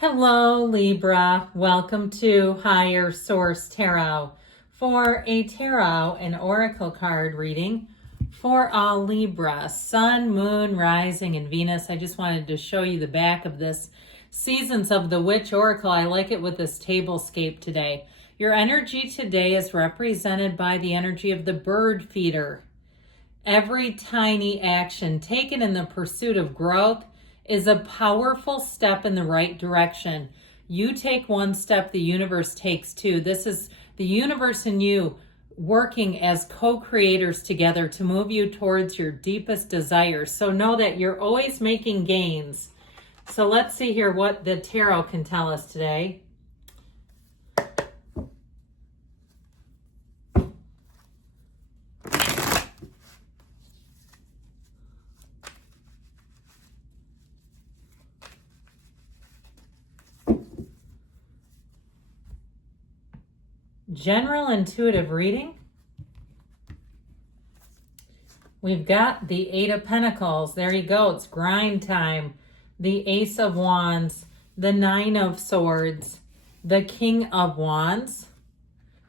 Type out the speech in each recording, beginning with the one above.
Hello, Libra. Welcome to Higher Source Tarot for a tarot and oracle card reading for all Libra, Sun, Moon, Rising, and Venus. I just wanted to show you the back of this Seasons of the Witch Oracle. I like it with this tablescape today. Your energy today is represented by the energy of the bird feeder. Every tiny action taken in the pursuit of growth is a powerful step in the right direction. You take one step, the universe takes two. This is the universe and you working as co-creators together to move you towards your deepest desires. So know that you're always making gains. So let's see here what the tarot can tell us today. General intuitive reading. We've got the Eight of Pentacles. There you go. It's grind time. The Ace of Wands. The Nine of Swords. The King of Wands.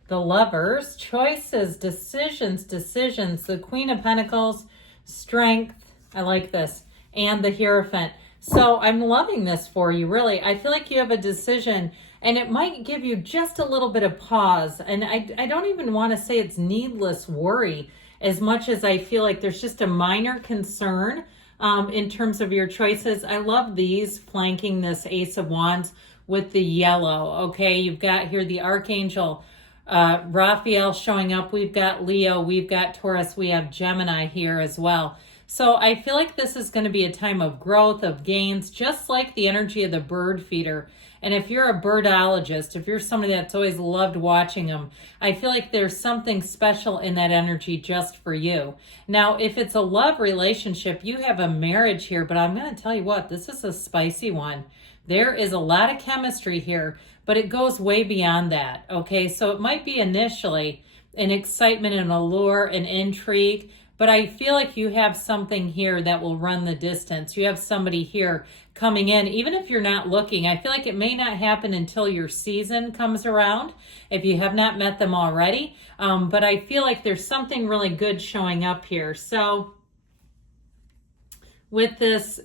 The Lovers. Choices, decisions. The Queen of Pentacles. Strength. I like this. And the Hierophant. So I'm loving this for you, really. I feel like you have a decision and it might give you just a little bit of pause. And I don't even want to say it's needless worry as much as I feel like there's just a minor concern in terms of your choices. I love these flanking this Ace of Wands with the yellow. Okay, you've got here the Archangel Raphael showing up. We've got Leo, we've got Taurus, we have Gemini here as well. So I feel like this is going to be a time of growth, of gains, just like the energy of the bird feeder. And if you're a birdologist, if you're somebody that's always loved watching them, I feel like there's something special in that energy just for you. Now, if it's a love relationship, you have a marriage here, but I'm going to tell you what, this is a spicy one. There is a lot of chemistry here, but it goes way beyond that, okay? So it might be initially an excitement, an allure, an intrigue, but I feel like you have something here that will run the distance. You have somebody here coming in, even if you're not looking. I feel like it may not happen until your season comes around, if you have not met them already. But I feel like there's something really good showing up here. So with this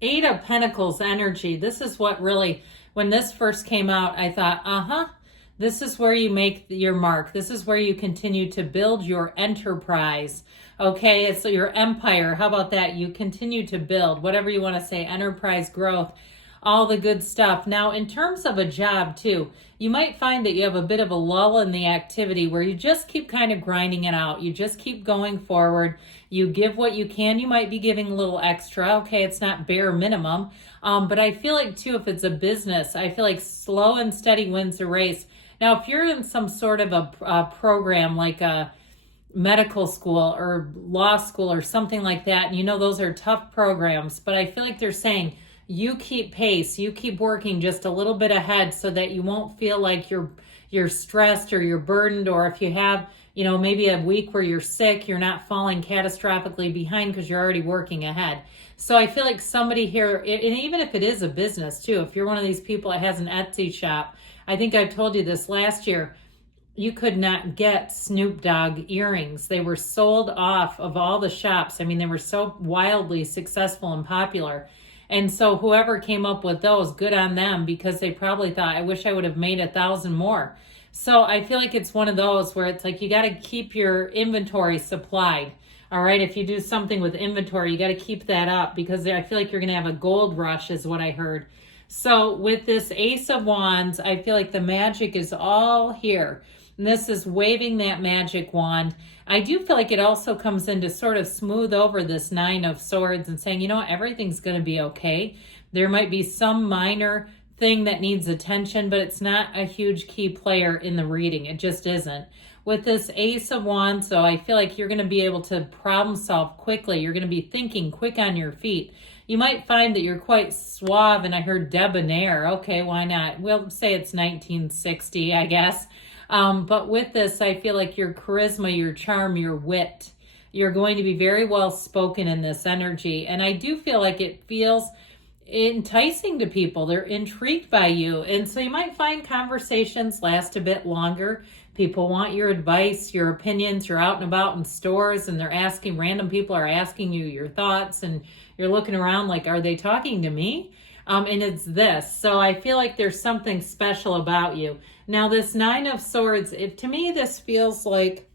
Eight of Pentacles energy, this is what really, when this first came out, I thought, this is where you make your mark. This is where you continue to build your enterprise. Okay, it's your empire. How about that? You continue to build, whatever you want to say, enterprise growth, all the good stuff. Now, in terms of a job too, you might find that you have a bit of a lull in the activity where you just keep kind of grinding it out. You just keep going forward. You give what you can. You might be giving a little extra. Okay, it's not bare minimum. But I feel like too, if it's a business, I feel like slow and steady wins the race. Now, if you're in some sort of a program like a medical school or law school or something like that, and you know those are tough programs, but I feel like they're saying you keep pace, you keep working just a little bit ahead so that you won't feel like you're stressed or you're burdened, or if you have, you know, maybe a week where you're sick, you're not falling catastrophically behind because you're already working ahead. So I feel like somebody here, and even if it is a business too, if you're one of these people that has an Etsy shop, I think I told you this last year, you could not get Snoop Dogg earrings. They were sold off of all the shops. I mean, they were so wildly successful and popular. And so whoever came up with those, good on them, because they probably thought, I wish I would have made 1,000 more. So I feel like it's one of those where it's like you got to keep your inventory supplied. All right, if you do something with inventory, you got to keep that up, because I feel like you're going to have a gold rush is what I heard. So with this Ace of Wands, I feel like the magic is all here. And this is waving that magic wand. I do feel like it also comes in to sort of smooth over this Nine of Swords and saying, you know what, everything's going to be okay. There might be some minor thing that needs attention, but it's not a huge key player in the reading. It just isn't. With this Ace of Wands, so I feel like you're going to be able to problem solve quickly. You're going to be thinking quick on your feet. You might find that you're quite suave, and I heard debonair. Okay, why not? We'll say it's 1960, I guess. But with this, I feel like your charisma, your charm, your wit, you're going to be very well spoken in this energy. And I do feel like it feels enticing to people. They're intrigued by you. And so you might find conversations last a bit longer. People want your advice, your opinions. You're out and about in stores and they're asking, random people are asking you your thoughts, and you're looking around like, are they talking to me? And it's this. So I feel like there's something special about you. Now, this Nine of Swords, to me, this feels like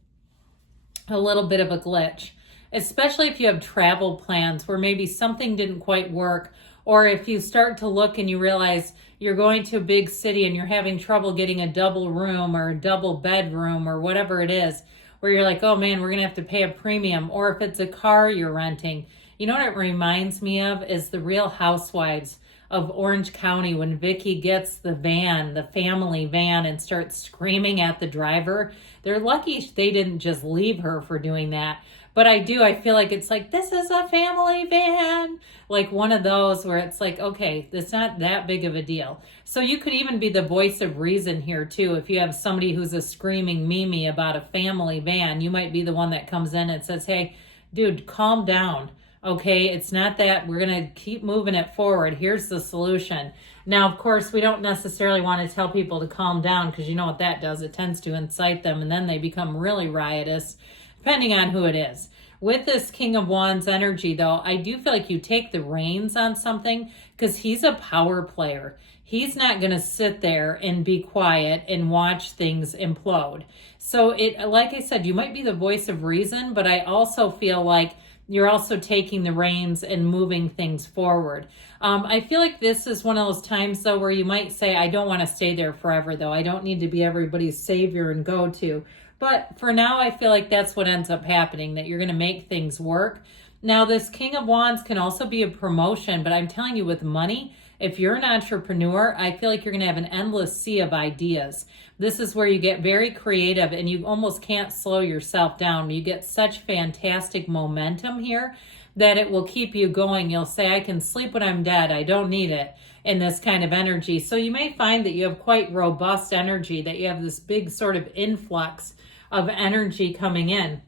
a little bit of a glitch, especially if you have travel plans where maybe something didn't quite work, or if you start to look and you realize you're going to a big city and you're having trouble getting a double room or a double bedroom or whatever it is, where you're like, oh man, we're going to have to pay a premium. Or if it's a car you're renting. You know what it reminds me of is the Real Housewives of Orange County when Vicky gets the van, the family van, and starts screaming at the driver. They're lucky they didn't just leave her for doing that. But I feel like it's like, this is a family van. Like one of those where it's like, okay, it's not that big of a deal. So you could even be the voice of reason here too. If you have somebody who's a screaming Mimi about a family van, you might be the one that comes in and says, hey, dude, calm down. Okay, it's not that. We're going to keep moving it forward. Here's the solution. Now, of course, we don't necessarily want to tell people to calm down because you know what that does. It tends to incite them and then they become really riotous, depending on who it is. With this King of Wands energy, though, I do feel like you take the reins on something because he's a power player. He's not going to sit there and be quiet and watch things implode. So, like I said, you might be the voice of reason, but I also feel like you're also taking the reins and moving things forward. I feel like this is one of those times, though, where you might say, I don't want to stay there forever, though. I don't need to be everybody's savior and go-to. But for now, I feel like that's what ends up happening, that you're going to make things work. Now, this King of Wands can also be a promotion, but I'm telling you, with money, if you're an entrepreneur, I feel like you're going to have an endless sea of ideas. This is where you get very creative and you almost can't slow yourself down. You get such fantastic momentum here that it will keep you going. You'll say, I can sleep when I'm dead. I don't need it, in this kind of energy. So you may find that you have quite robust energy, that you have this big sort of influx of energy coming in.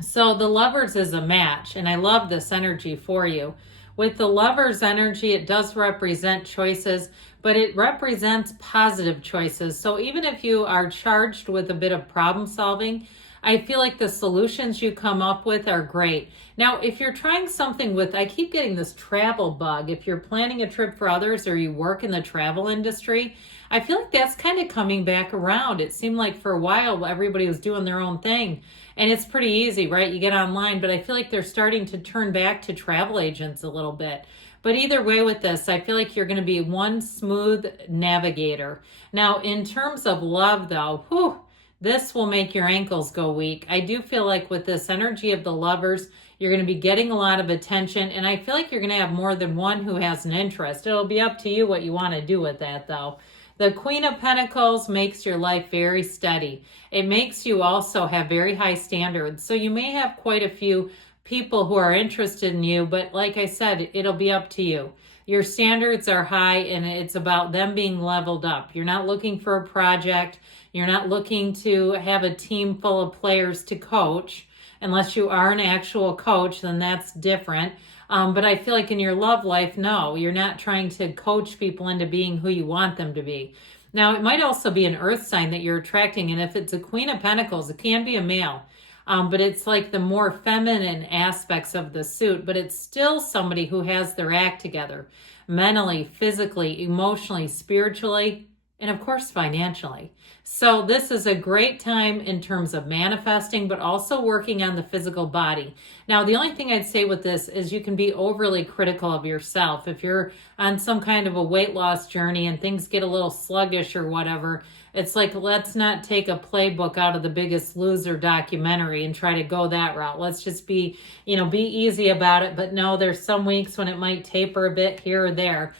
So the Lovers is a match, and I love this energy for you. With the Lovers energy, it does represent choices, but it represents positive choices. So even if you are charged with a bit of problem solving, I feel like the solutions you come up with are great. Now, if you're trying something with, I keep getting this travel bug. If you're planning a trip for others or you work in the travel industry, I feel like that's kind of coming back around. It seemed like for a while, everybody was doing their own thing. And it's pretty easy, right? You get online, but I feel like they're starting to turn back to travel agents a little bit. But either way with this, I feel like you're going to be one smooth navigator. Now, in terms of love, though, this will make your ankles go weak. I do feel like with this energy of the Lovers, you're going to be getting a lot of attention. And I feel like you're going to have more than one who has an interest. It'll be up to you what you want to do with that, though. The Queen of Pentacles makes your life very steady. It makes you also have very high standards. So you may have quite a few people who are interested in you, but like I said, it'll be up to you. Your standards are high and it's about them being leveled up. You're not looking for a project. You're not looking to have a team full of players to coach. Unless you are an actual coach, then that's different. But I feel like in your love life, no, you're not trying to coach people into being who you want them to be. Now, it might also be an earth sign that you're attracting. And if it's a Queen of Pentacles, it can be a male. But it's like the more feminine aspects of the suit. But it's still somebody who has their act together. Mentally, physically, emotionally, spiritually, and of course, financially. So this is a great time in terms of manifesting, but also working on the physical body. Now, the only thing I'd say with this is you can be overly critical of yourself. If you're on some kind of a weight loss journey and things get a little sluggish or whatever, it's like, let's not take a playbook out of The Biggest Loser documentary and try to go that route. Let's just be easy about it. But no, there's some weeks when it might taper a bit here or there.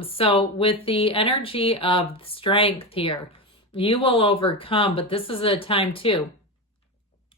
So with the energy of strength here, you will overcome, but this is a time too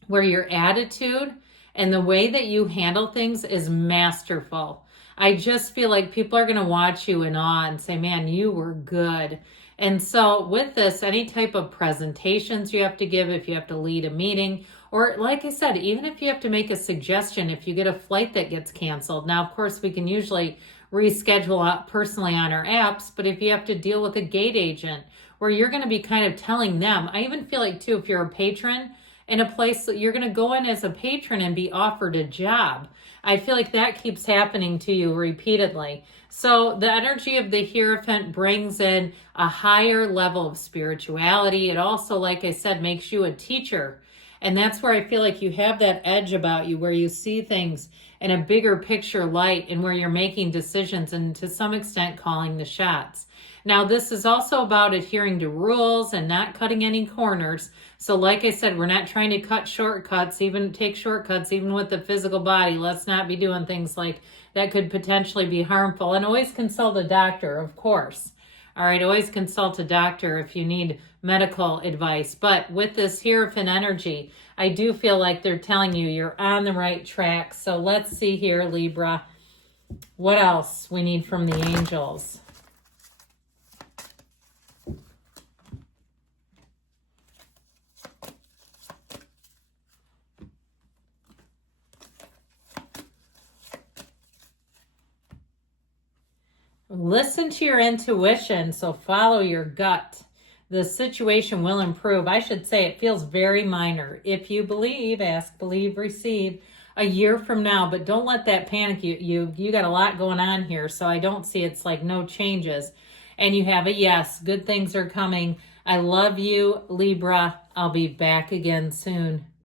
where your attitude and the way that you handle things is masterful. I just feel like people are going to watch you in awe and say, man, you were good. And so with this, any type of presentations you have to give, if you have to lead a meeting, Or like I said, even if you have to make a suggestion, if you get a flight that gets canceled. Now, of course, we can usually reschedule out personally on our apps, but if you have to deal with a gate agent where you're going to be kind of telling them, I even feel like too, if you're a patron in a place that you're going to go in as a patron and be offered a job. I feel like that keeps happening to you repeatedly. So the energy of the Hierophant brings in a higher level of spirituality. It also, like I said, makes you a teacher. And that's where I feel like you have that edge about you, where you see things in a bigger picture light and where you're making decisions and to some extent calling the shots. Now, this is also about adhering to rules and not cutting any corners. So like I said, we're not trying to cut shortcuts, even take shortcuts, even with the physical body. Let's not be doing things like that could potentially be harmful. And always consult a doctor, of course. All right, always consult a doctor if you need medical advice. But with this Hierophant energy, I do feel like they're telling you you're on the right track. So let's see here, Libra, what else we need from the angels. Listen to your intuition, so follow your gut. The situation will improve. I should say it feels very minor. If you believe, ask, believe, receive a year from now, but don't let that panic you. You got a lot going on here, so I don't see it's like no changes. And you have a yes, good things are coming. I love you, Libra. I'll be back again soon.